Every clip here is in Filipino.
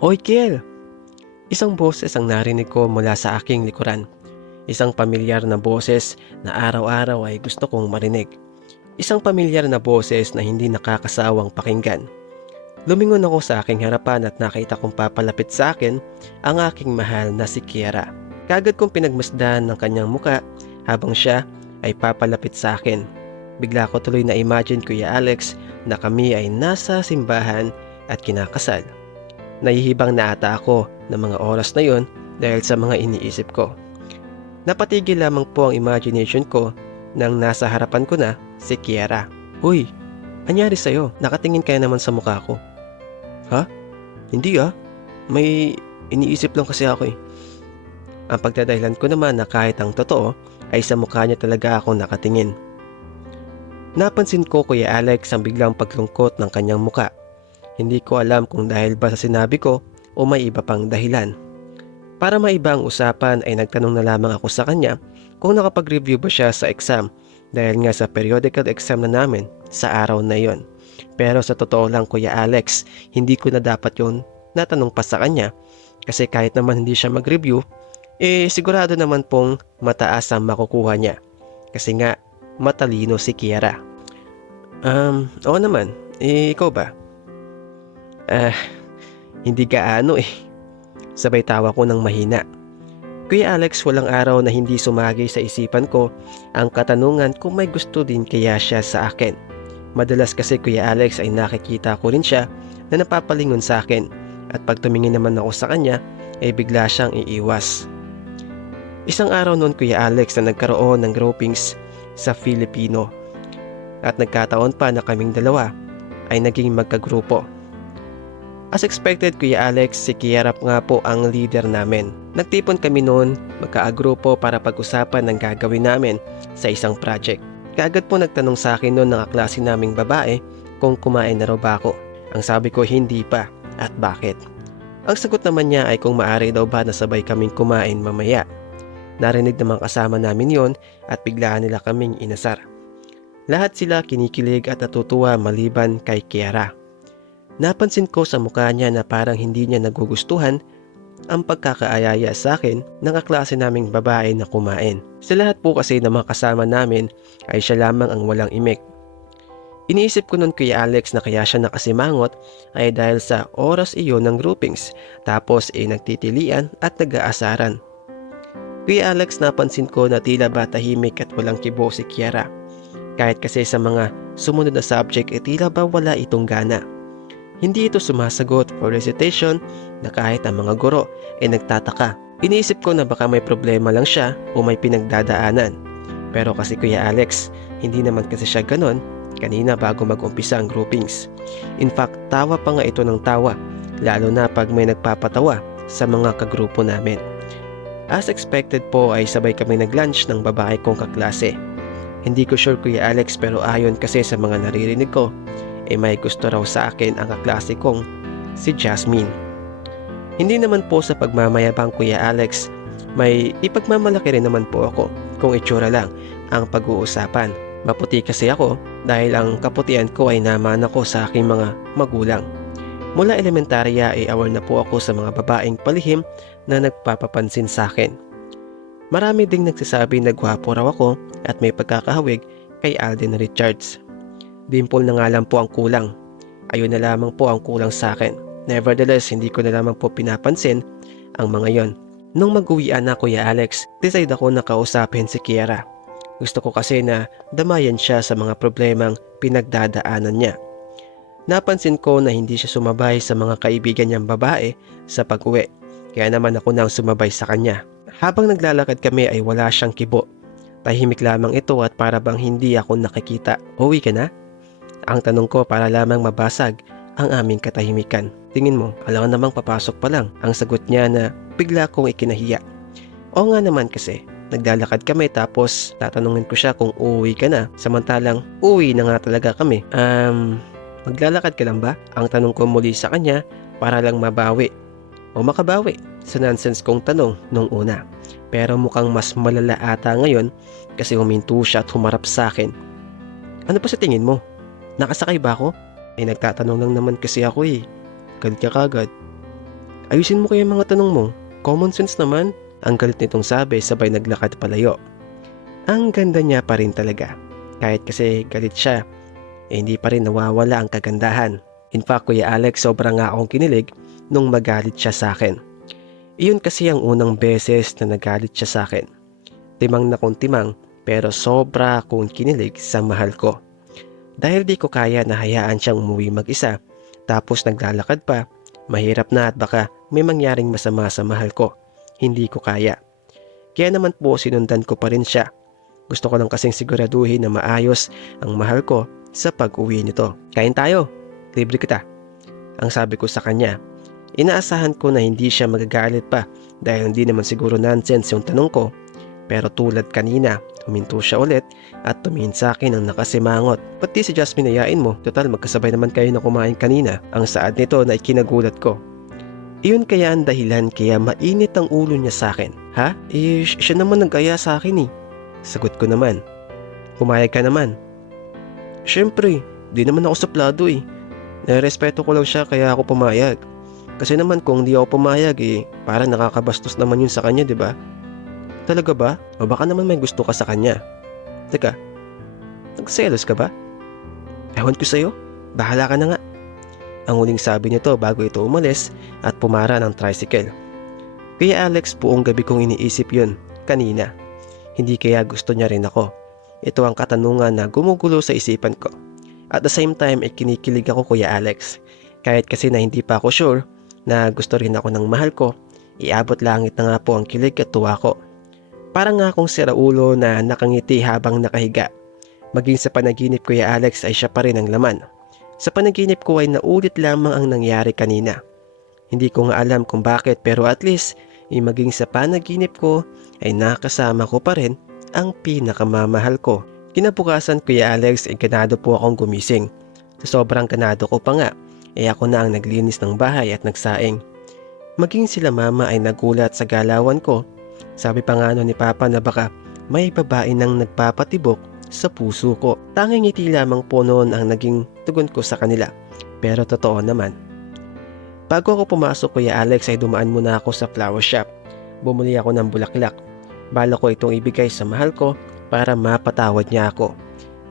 Oy Kiel! Isang boses ang narinig ko mula sa aking likuran. Isang pamilyar na boses na araw-araw ay gusto kong marinig. Isang pamilyar na boses na hindi nakakasawang pakinggan. Lumingon ako sa aking harapan at nakita kong papalapit sa akin ang aking mahal na si Kiera. Kagad kong pinagmasdan ng kanyang muka habang siya ay papalapit sa akin. Bigla ko tuloy na imagine Kuya Alex na kami ay nasa simbahan at kinakasal. Nahihibang na ata ako ng mga oras na yon dahil sa mga iniisip ko. Napatigil lamang po ang imagination ko nang nasa harapan ko na si Kiera. Uy, anyari sa'yo? Nakatingin ka naman sa mukha ko. Ha? Hindi ah. May iniisip lang kasi ako eh. Ang pagdadahilan ko naman na kahit ang totoo ay sa mukha niya talaga ako nakatingin. Napansin ko Kuya Alex ang biglang paglungkot ng kanyang muka. Hindi ko alam kung dahil ba sa sinabi ko o may iba pang dahilan. Para maiba ang usapan ay nagtanong na lamang ako sa kanya kung nakapag-review ba siya sa exam dahil nga sa periodical exam na namin sa araw na yon. Pero sa totoo lang Kuya Alex, hindi ko na dapat yon natanong pa sa kanya kasi kahit naman hindi siya mag-review, sigurado naman pong mataas ang makukuha niya. Kasi nga, matalino si Kiera. Oo naman. Ikaw ba? Hindi gaano eh. Sabay tawa ko ng mahina. Kuya Alex, walang araw na hindi sumagi sa isipan ko ang katanungan kung may gusto din kaya siya sa akin. Madalas kasi Kuya Alex ay nakikita ko rin siya na napapalingon sa akin at pag tumingin naman ako sa kanya ay bigla siyang iiwas. Isang araw noon Kuya Alex na nagkaroon ng gropings sa Filipino at nagkataon pa na kaming dalawa ay naging magkagrupo. As expected Kuya Alex, si Kiera nga po ang leader namin. Nagtipon kami noon magkaagrupo para pag-usapan ng gagawin namin sa isang project. Kaagad po nagtanong sa akin noon ng kaklase naming babae kung kumain na raw ba ako. Ang sabi ko hindi pa at bakit. Ang sagot naman niya ay kung maaari daw ba nasabay kaming kumain mamaya. Narinig naman kasama namin yon at biglaan nila kaming inasar. Lahat sila kinikilig at natutuwa maliban kay Kiera. Napansin ko sa mukha niya na parang hindi niya nagugustuhan ang pagkakaayaya sa akin ng kaklase naming babae na kumain. Sa lahat po kasi ng mga kasama namin ay siya lamang ang walang imik. Iniisip ko nun Kuya Alex na kaya siya nakasimangot ay dahil sa oras iyon ng groupings tapos nagtitilian at nag-aasaran. Kuya Alex, napansin ko na tila ba tahimik at walang kibo si Kiera. Kahit kasi sa mga sumunod na subject tila ba wala itong gana. Hindi ito sumasagot for recitation na kahit ang mga guro nagtataka. Iniisip ko na baka may problema lang siya o may pinagdadaanan. Pero kasi Kuya Alex, hindi naman kasi siya ganon kanina bago mag-umpisa ang groupings. In fact, tawa pa nga ito ng tawa, lalo na pag may nagpapatawa sa mga kagrupo namin. As expected po ay sabay kami nag-lunch ng babae kong kaklase. Hindi ko sure Kuya Alex pero ayon kasi sa mga naririnig ko, may gusto raw sa akin ang kaklase kong si Jasmine. Hindi naman po sa pagmamayabang Kuya Alex, may ipagmamalaki rin naman po ako kung itsura lang ang pag-uusapan. Maputi kasi ako dahil ang kaputian ko ay naman ako sa aking mga magulang. Mula elementarya ay aware na po ako sa mga babaeng palihim na nagpapapansin sa akin. Marami ding nagsasabi na gwapo raw ako at may pagkakahawig kay Alden Richards. Dimple na nga lang po ang kulang. Ayun na lamang po ang kulang sa akin. Nevertheless, hindi ko na lamang po pinapansin ang mga yon. Nung mag-uwian na Kuya Alex, decide ako na kausapin si Kiera. Gusto ko kasi na damayan siya sa mga problemang pinagdadaanan niya. Napansin ko na hindi siya sumabay sa mga kaibigan niyang babae sa pag-uwi. Kaya naman ako nang sumabay sa kanya. Habang naglalakad kami ay wala siyang kibo. Tahimik lamang ito at para bang hindi ako nakikita. Uwi ka na? Ang tanong ko para lamang mabasag ang aming katahimikan. Tingin mo, alam namang papasok pa lang. Ang sagot niya na bigla kong ikinahiya. Oo nga naman kasi, naglalakad kami tapos tatanungin ko siya kung uuwi ka na. Samantalang uuwi na nga talaga kami. Maglalakad ka lang ba? Ang tanong ko muli sa kanya para lang mabawi o makabawi sa nonsense kong tanong nung una. Pero mukhang mas malala ata ngayon kasi huminto siya at humarap sa akin. Ano pa sa tingin mo? Nakasakay ba ako? Nagtatanong lang naman kasi ako eh. Galit ka kagad. Ayusin mo kaya yung mga tanong mo. Common sense naman. Ang galit nitong sabi sabay naglakad palayo. Ang ganda niya pa rin talaga. Kahit kasi galit siya, hindi pa rin nawawala ang kagandahan. In fact, Kuya Alex, sobrang nga akong kinilig nung magalit siya sa akin. Iyon kasi ang unang beses na nagalit siya sa akin. Timang na kung timang, pero sobra akong kinilig sa mahal ko. Dahil di ko kaya na hayaan siyang umuwi mag-isa, tapos naglalakad pa, mahirap na at baka may mangyaring masama sa mahal ko. Hindi ko kaya. Kaya naman po sinundan ko pa rin siya. Gusto ko lang kasing siguraduhin na maayos ang mahal ko sa pag-uwi nito. Kain tayo, libre kita. Ang sabi ko sa kanya. Inaasahan ko na hindi siya magagalit pa dahil hindi naman siguro nonsense yung tanong ko. Pero tulad kanina, huminto siya ulit at tumingin sa akin ang nakasimangot. Pati si Jasmine ayain mo, total magkasabay naman kayo na kumain kanina. Ang saad nito na ikinagulat ko. Iyon kaya ang dahilan kaya mainit ang ulo niya sa akin. Ha? Siya naman nag-aya sa akin eh. Sagot ko naman. Pumayag ka naman. Siyempre, di naman ako suplado eh. Narespeto ko lang siya kaya ako pumayag. Kasi naman kung di ako pumayag parang nakakabastos naman yun sa kanya, di ba? Talaga ba? O baka naman may gusto ka sa kanya. Teka, nagselos ka ba? Ewan ko sa'yo, bahala ka na nga. Ang huling sabi nito bago ito umalis at pumara ng tricycle. Kaya Alex, buong gabi kong iniisip yun, kanina. Hindi kaya gusto niya rin ako. Ito ang katanungan na gumugulo sa isipan ko. At the same time, kinikilig ako Kuya Alex. Kahit kasi na hindi pa ako sure na gusto rin ako ng mahal ko, iabot langit na nga po ang kilig at tuwa ko. Parang nga akong siraulo na nakangiti habang nakahiga. Maging sa panaginip Kuya Alex ay siya pa rin ang laman. Sa panaginip ko ay naulit lamang ang nangyari kanina. Hindi ko nga alam kung bakit pero at least maging sa panaginip ko ay nakasama ko pa rin ang pinakamamahal ko. Kinabukasan Kuya Alex ay ganado po akong gumising. Sa sobrang ganado ko pa nga ako na ang naglinis ng bahay at nagsaing. Maging sila mama ay nagulat sa galawan ko. Sabi pa nga ni Papa na baka may babae nang nagpapatibok sa puso ko. Tanging ngiti lamang po noon ang naging tugon ko sa kanila. Pero totoo naman. Bago ako pumasok Kuya Alex ay dumaan muna ako sa flower shop. Bumuli ako ng bulaklak. Bala ko itong ibigay sa mahal ko para mapatawad niya ako.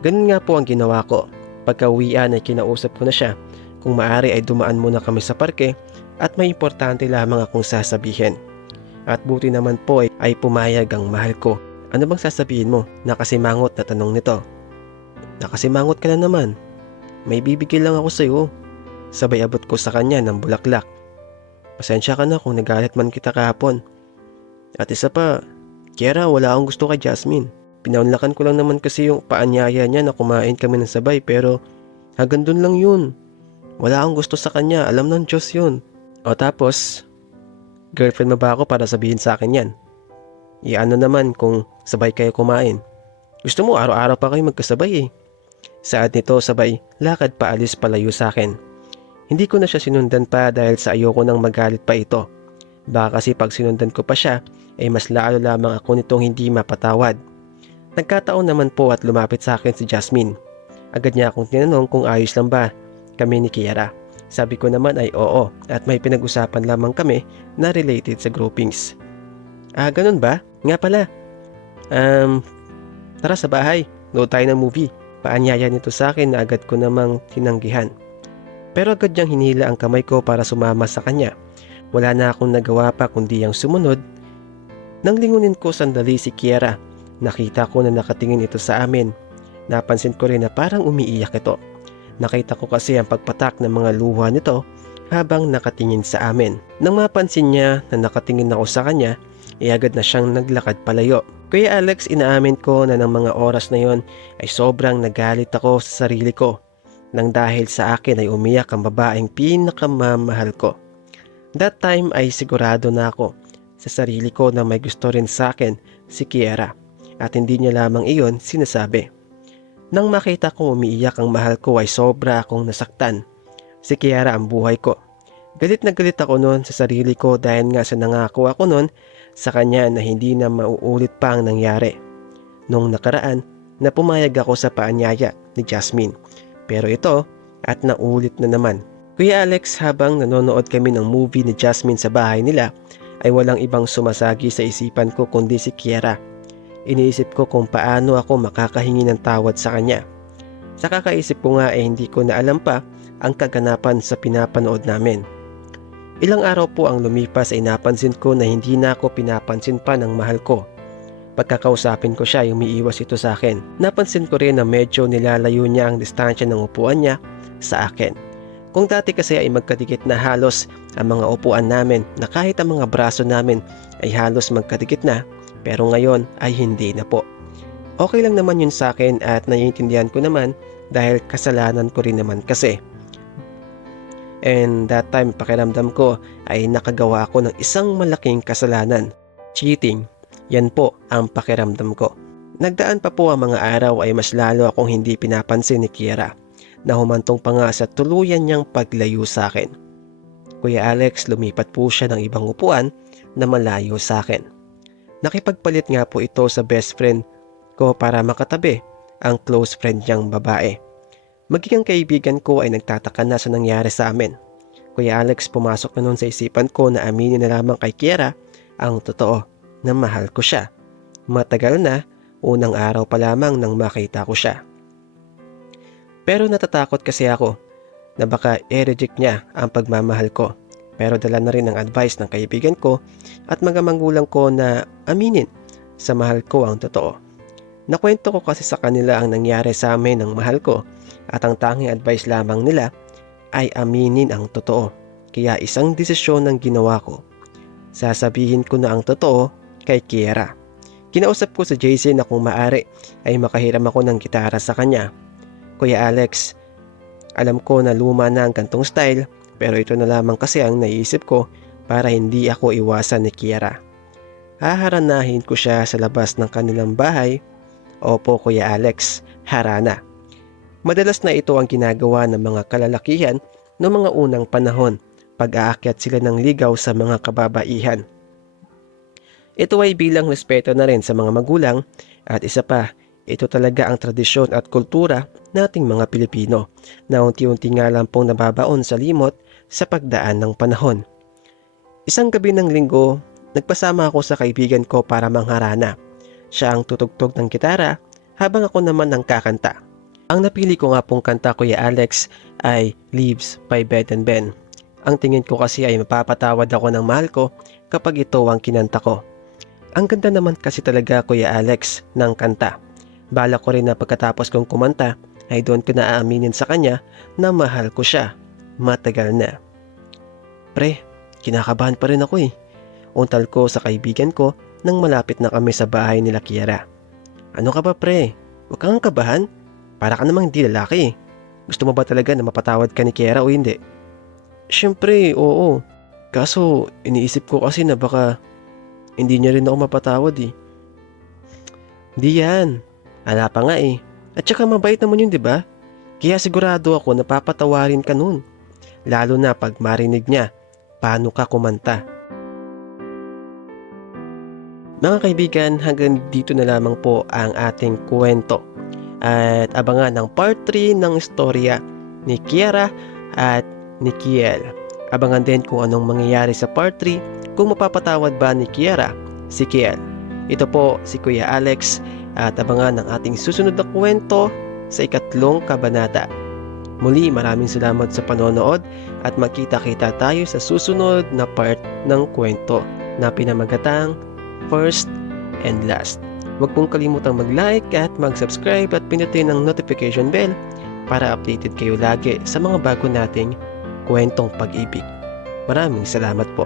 Ganun nga po ang ginawa ko. Pagka-uwian ay kinausap ko na siya. Kung maaari ay dumaan muna kami sa parke at may importante lamang akong sasabihin. At buti naman po ay pumayag ang mahal ko. Ano bang sasabihin mo? Nakasimangot na tanong nito. Nakasimangot ka na naman. May bibigay lang ako sa iyo. Sabay abot ko sa kanya ng bulaklak. Pasensya ka na kung nagalit man kita kahapon. At isa pa, Kiera, wala akong gusto kay Jasmine. Pinaunlakan ko lang naman kasi yung paanyaya niya na kumain kami ng sabay pero hanggang dun lang yun. Wala akong gusto sa kanya, alam ng Diyos yun. O tapos, girlfriend mo ba ako para sabihin sa akin yan? Iano naman kung sabay kayo kumain. Gusto mo araw-araw pa kayo magkasabay eh. Saad nito sabay lakad paalis palayo sa akin. Hindi ko na siya sinundan pa dahil sa ayoko nang magalit pa ito. Baka kasi pag sinundan ko pa siya ay mas lalo lamang ako nitong hindi mapatawad. Nagkataon naman po at lumapit sa akin si Jasmine. Agad niya akong tinanong kung ayos lang ba kami ni Kiera. Sabi ko naman ay oo at may pinag-usapan lamang kami na related sa groupings. Ganun ba? Nga pala. Tara sa bahay, nood tayo ng movie. Paanyaya nito sa akin na agad ko namang tinanggihan. Pero agad niyang hinila ang kamay ko para sumama sa kanya. Wala na akong nagawa pa kundi ang sumunod. Nang lingunin ko sandali si Kiera, nakita ko na nakatingin ito sa amin. Napansin ko rin na parang umiiyak ito. Nakita ko kasi ang pagpatak ng mga luha nito habang nakatingin sa amin. Nang mapansin niya na nakatingin ako sa kanya, agad na siyang naglakad palayo. Kuya Alex, inaamin ko na ng mga oras na yon ay sobrang nagalit ako sa sarili ko. Nang dahil sa akin ay umiyak ang babaeng pinakamamahal ko. That time ay sigurado na ako sa sarili ko na may gusto rin sa akin si Kiera. At hindi niya lamang iyon sinasabi. Nang makita ko umiiyak ang mahal ko ay sobra akong nasaktan. Si Kiera ang buhay ko. Galit na galit ako noon sa sarili ko dahil nga sa nangako ako noon sa kanya na hindi na mauulit pa ang nangyari. Nung nakaraan na pumayag ako sa paanyaya ni Jasmine. Pero ito at naulit na naman. Kuya Alex, habang nanonood kami ng movie ni Jasmine sa bahay nila, ay walang ibang sumasagi sa isipan ko kundi si Kiera. Iniisip ko kung paano ako makakahingi ng tawad sa kanya. Sa kakaisip ko nga hindi ko na alam pa ang kaganapan sa pinapanood namin. Ilang araw po ang lumipas ay napansin ko na hindi na ako pinapansin pa ng mahal ko. Pagkakausapin ko siya ay umiiwas ito sa akin. Napansin ko rin na medyo nilalayo niya ang distansya ng upuan niya sa akin. Kung dati kasi ay magkadikit na halos ang mga upuan namin na kahit ang mga braso namin ay halos magkadikit na, pero ngayon ay hindi na po. Okay lang naman yun sa akin at naiintindihan ko naman dahil kasalanan ko rin naman kasi. And that time pakiramdam ko ay nakagawa ako ng isang malaking kasalanan. Cheating, yan po ang pakiramdam ko. Nagdaan pa po ang mga araw ay mas lalo akong hindi pinapansin ni Kiera, na humantong pa nga sa tuluyan niyang paglayo sa akin. Kuya Alex, lumipat po siya ng ibang upuan na malayo sa akin. Nakipagpalit nga po ito sa best friend ko para makatabi ang close friend niyang babae. Magiging kaibigan ko ay nagtataka na sa nangyari sa amin. Kuya Alex, pumasok na noon sa isipan ko na aminin na lamang kay Kiera ang totoo na mahal ko siya. Matagal na, unang araw pa lamang nang makita ko siya. Pero natatakot kasi ako na baka i-reject niya ang pagmamahal ko. Pero dala na rin ang advice ng kaibigan ko at mga magulang ko na aminin sa mahal ko ang totoo. Nakwento ko kasi sa kanila ang nangyari sa amin ng mahal ko at ang tanging advice lamang nila ay aminin ang totoo. Kaya isang desisyon ang ginawa ko. Sasabihin ko na ang totoo kay Kiera. Kinausap ko sa JC na kung maaari ay makahiram ako ng gitara sa kanya. Kuya Alex, alam ko na luma na ang gantong style pero ito na lamang kasi ang naisip ko para hindi ako iwasan ni Kiera. Haharanahin ko siya sa labas ng kanilang bahay. Opo Kuya Alex, harana. Madalas na ito ang ginagawa ng mga kalalakihan noong mga unang panahon pag aakyat sila ng ligaw sa mga kababaihan. Ito ay bilang respeto na rin sa mga magulang at isa pa, ito talaga ang tradisyon at kultura nating mga Pilipino na unti-unti nga lang pong nababaon sa limot sa pagdaan ng panahon. Isang gabi ng linggo, nagpasama ako sa kaibigan ko para mangharana. Siya ang tutugtog ng gitara habang ako naman ang kakanta. Ang napili ko nga pong kanta Kuya Alex ay Leaves by Bed and Ben. Ang tingin ko kasi ay mapapatawad ako ng mahal ko kapag ito ang kinanta ko. Ang ganda naman kasi talaga Kuya Alex ng kanta. Bala ko rin na pagkatapos kong kumanta ay doon ko na aaminin sa kanya na mahal ko siya. Matagal na. Pre, kinakabahan pa rin ako eh. Untal ko sa kaibigan ko nang malapit na kami sa bahay nila Kiera. Ano ka ba pre? Huwag kang kabahan. Para ka namang hindi lalaki. Gusto mo ba talaga na mapatawad ka ni Kiera o hindi? Siyempre, oo. Kaso iniisip ko kasi na baka hindi niya rin ako mapatawad eh. Hindi yan. Ala pa nga eh. At saka mabait naman yun, di ba? Kaya sigurado ako na papatawarin ka nun. Lalo na pag marinig niya paano ka kumanta. Mga kaibigan, hanggang dito na lamang po ang ating kwento. At abangan ang part 3 ng istorya ni Kiera at ni Kiel. Abangan din kung anong mangyayari sa part 3 kung mapapatawad ba ni Kiera si Kiel. Ito po si Kuya Alex at abangan ang ating susunod na kwento sa 3 kabanata. Muli maraming salamat sa panonood at magkita-kita tayo sa susunod na part ng kwento na pinamagatang First and Last. Huwag pong kalimutang mag-like at mag-subscribe at pinutin ang notification bell para updated kayo lagi sa mga bago nating kwentong pag-ibig. Maraming salamat po.